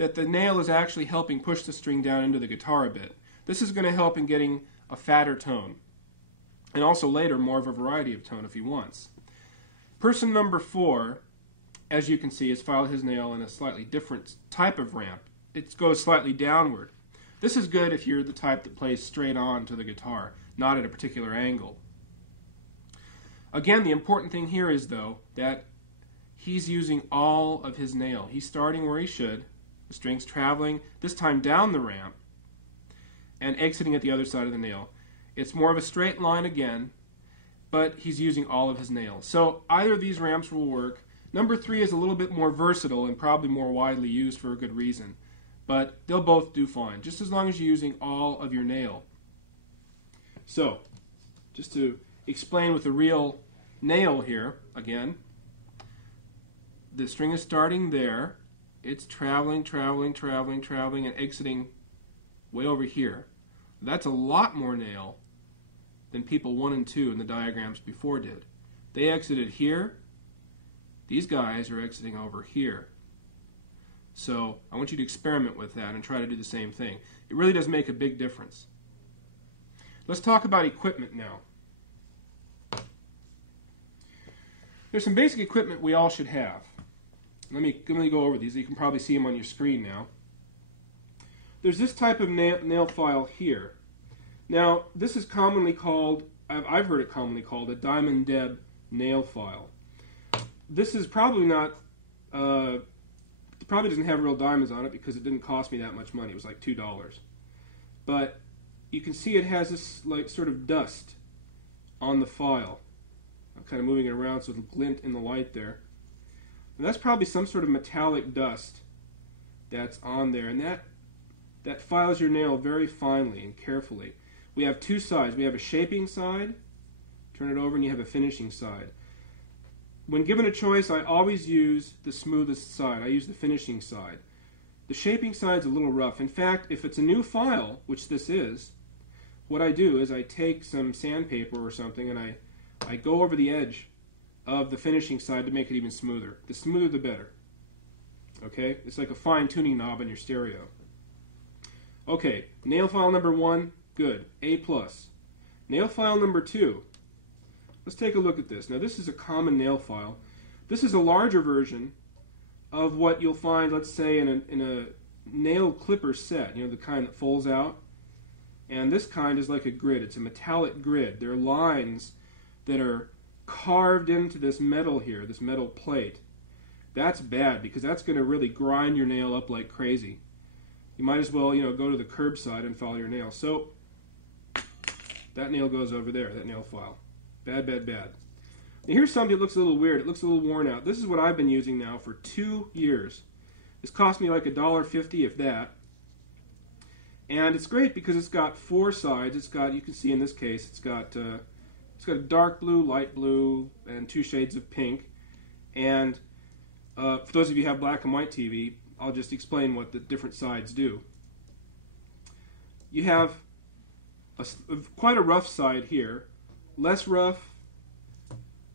that the nail is actually helping push the string down into the guitar a bit. This is going to help in getting a fatter tone, and also later more of a variety of tone if he wants. Person number 4, as you can see, has filed his nail in a slightly different type of ramp. It goes slightly downward. This is good if you're the type that plays straight on to the guitar, not at a particular angle. Again, the important thing here is, though, that he's using all of his nail. He's starting where he should. The string's traveling, this time down the ramp, and exiting at the other side of the nail. It's more of a straight line again, but he's using all of his nails. So either of these ramps will work. Number 3 is a little bit more versatile and probably more widely used for a good reason. But they'll both do fine, just as long as you're using all of your nail. So, just to explain with the real nail here, again, the string is starting there. It's traveling, traveling, traveling, traveling, and exiting way over here. That's a lot more nail than people 1 and 2 in the diagrams before did. They exited here. These guys are exiting over here. So I want you to experiment with that and try to do the same thing. It really does make a big difference. Let's talk about equipment now. There's some basic equipment we all should have. Let me go over these. You can probably see them on your screen now. There's this type of nail file here. Now, this is commonly called, I've heard it commonly called, a Diamond Deb nail file. This is probably not, it probably doesn't have real diamonds on it because it didn't cost me that much money. It was like $2. But you can see it has this like sort of dust on the file. I'm kind of moving it around so it'll glint in the light there. And that's probably some sort of metallic dust that's on there. And that files your nail very finely and carefully. We have 2 sides. We have a shaping side, turn it over, and you have a finishing side. When given a choice, I always use the smoothest side. I use the finishing side. The shaping side's a little rough. In fact, if it's a new file, which this is, what I do is I take some sandpaper or something and I go over the edge of the finishing side to make it even smoother. The smoother the better. Okay? It's like a fine-tuning knob on your stereo. Okay, nail file number 1, good, A+. Nail file number 2, let's take a look at this. Now this is a common nail file. This is a larger version of what you'll find, let's say, in a nail clipper set, you know, the kind that folds out. And this kind is like a grid. It's a metallic grid. There are lines that are carved into this metal here, this metal plate. That's bad because that's going to really grind your nail up like crazy. You might as well, you know, go to the curbside and file your nail. So that nail goes over there, that nail file. Bad, bad, bad. Now here's something that looks a little weird. It looks a little worn out. This is what I've been using now for 2 years. This cost me like $1.50, if that. And it's great because it's got 4 sides. It's got, you can see in this case, it's got a dark blue, light blue, and 2 shades of pink. And for those of you who have black and white TV, I'll just explain what the different sides do. You have quite a rough side here, less rough,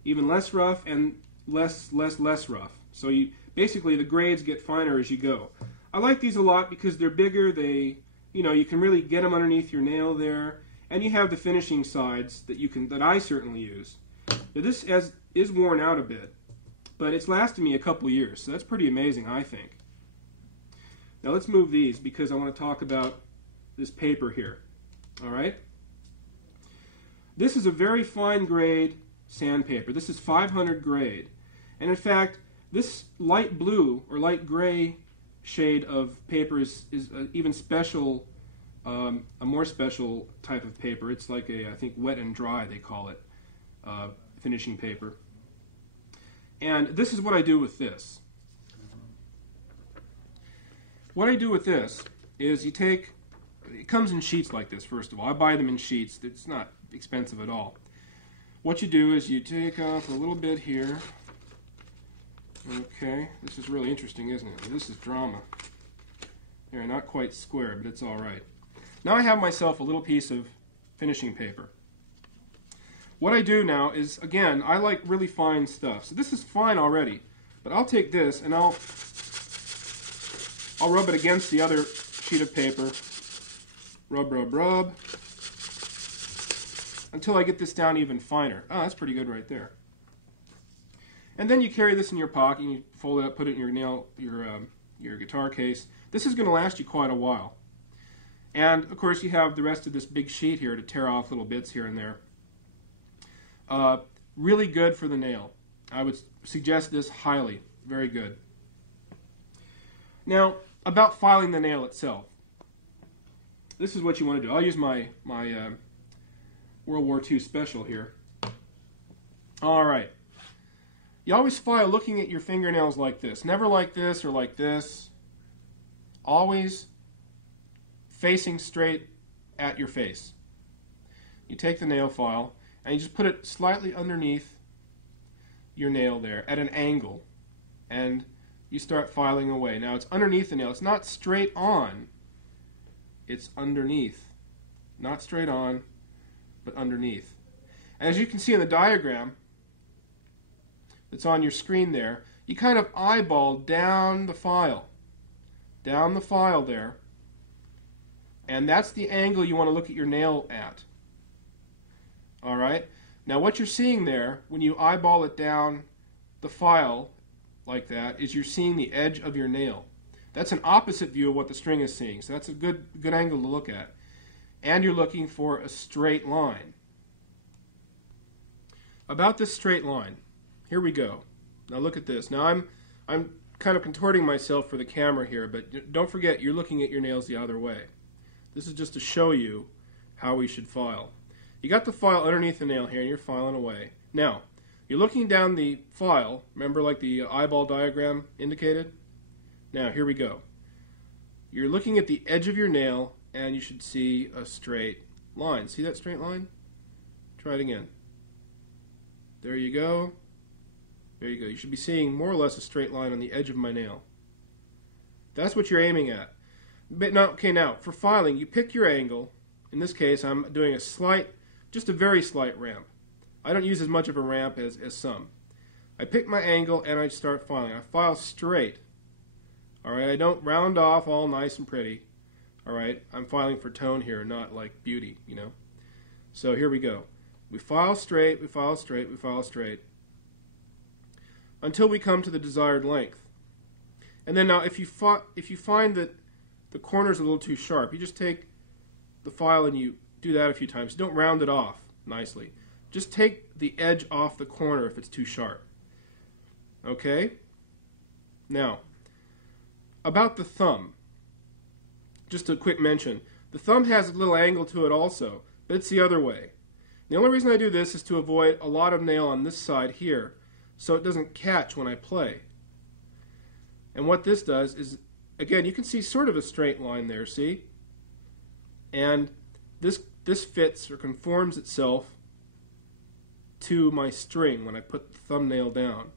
even less rough, and less rough. So you basically the grades get finer as you go. I like these a lot because they're bigger. They, you know, you can really get them underneath your nail there, and you have the finishing sides that I certainly use. Now this is worn out a bit, but it's lasted me a couple years, so that's pretty amazing, I think. Now let's move these because I want to talk about this paper here. All right? This is a very fine grade sandpaper. This is 500 grade. And in fact, this light blue or light gray shade of paper is even special, a more special type of paper. It's like I think wet and dry they call it, finishing paper. And this is what I do with this. What I do with this is it comes in sheets like this, first of all. I buy them in sheets. It's not expensive at all. What you do is you take off a little bit here. Okay, this is really interesting, isn't it? This is drama. Here, not quite square, but it's all right. Now I have myself a little piece of finishing paper. What I do now is, again, I like really fine stuff. So this is fine already, but I'll take this and I'll I'll rub it against the other sheet of paper. Rub, rub, rub. Until I get this down even finer. Oh, that's pretty good right there. And then you carry this in your pocket, and you fold it up, put it in your guitar case. This is going to last you quite a while. And, of course, you have the rest of this big sheet here to tear off little bits here and there. Really good for the nail. I would suggest this highly. Very good. Now, about filing the nail itself. This is what you want to do. I'll use my World War II special here. All right. You always file looking at your fingernails like this. Never like this or like this. Always facing straight at your face. You take the nail file and you just put it slightly underneath your nail there at an angle, and you start filing away. Now it's underneath the nail. It's not straight on. It's underneath. Not straight on, but underneath. And as you can see in the diagram that's on your screen there, you kind of eyeball down the file. Down the file there. And that's the angle you want to look at your nail at. All right? Now what you're seeing there, when you eyeball it down the file like that, is you're seeing the edge of your nail. That's an opposite view of what the string is seeing. So that's a good angle to look at. And you're looking for a straight line. About this straight line, here we go. Now look at this. Now I'm kind of contorting myself for the camera here, but don't forget you're looking at your nails the other way. This is just to show you how we should file. You got the file underneath the nail here, and you're filing away. Now, you're looking down the file, remember like the eyeball diagram indicated? Now, here we go. You're looking at the edge of your nail, and you should see a straight line. See that straight line? Try it again. There you go. There you go. You should be seeing more or less a straight line on the edge of my nail. That's what you're aiming at. But now, okay, now, for filing, you pick your angle. In this case, I'm doing a slight, just a very slight ramp. I don't use as much of a ramp as some. I pick my angle and I start filing. I file straight. Alright, I don't round off all nice and pretty. Alright, I'm filing for tone here, not like beauty, you know. So here we go. We file straight, we file straight, we file straight, until we come to the desired length. And then now, if you find that the corner's a little too sharp, you just take the file and you do that a few times. Don't round it off nicely. Just take the edge off the corner if it's too sharp. Okay? Now, about the thumb, just a quick mention. The thumb has a little angle to it also, but it's the other way. The only reason I do this is to avoid a lot of nail on this side here, so it doesn't catch when I play. And what this does is, again, you can see sort of a straight line there, see? And this fits or conforms itself to my string when I put the thumbnail down.